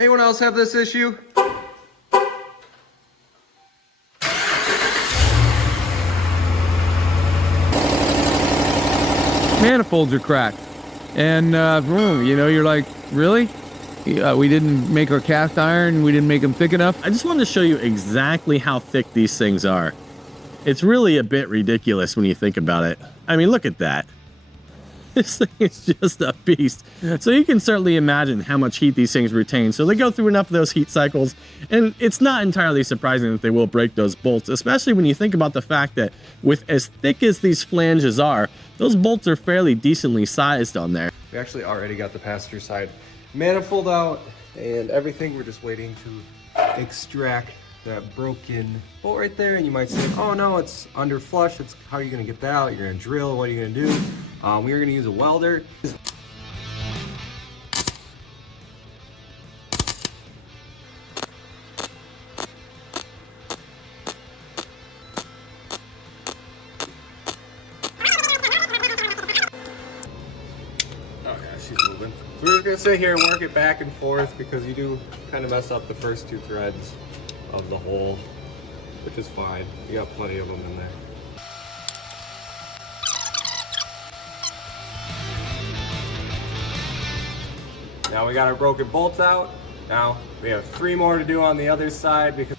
Anyone else have this issue? Manifolds are cracked. And, you know, you're like, really? We didn't make our cast iron, we didn't make them thick enough. I just wanted to show you exactly how thick these things are. It's really a bit ridiculous when you think about it. I mean, look at that. This thing is just a beast. So you can certainly imagine how much heat these things retain. So they go through enough of those heat cycles, and it's not entirely surprising that they will break those bolts, especially when you think about the fact that with as thick as these flanges are, those bolts are fairly decently sized on there. We actually already got the passenger side manifold out and everything. We're just waiting to extract that broken bolt right there. And you might say, oh no, it's under flush. It's how are you gonna get that out? You're gonna drill, what are you gonna do? We are gonna use a welder. She's moving. So we're just gonna sit here and work it back and forth because you do kind of mess up the first two threads of the hole, which is fine. You got plenty of them in there. Now we got our broken bolts out. Now we have 3 more to do on the other side because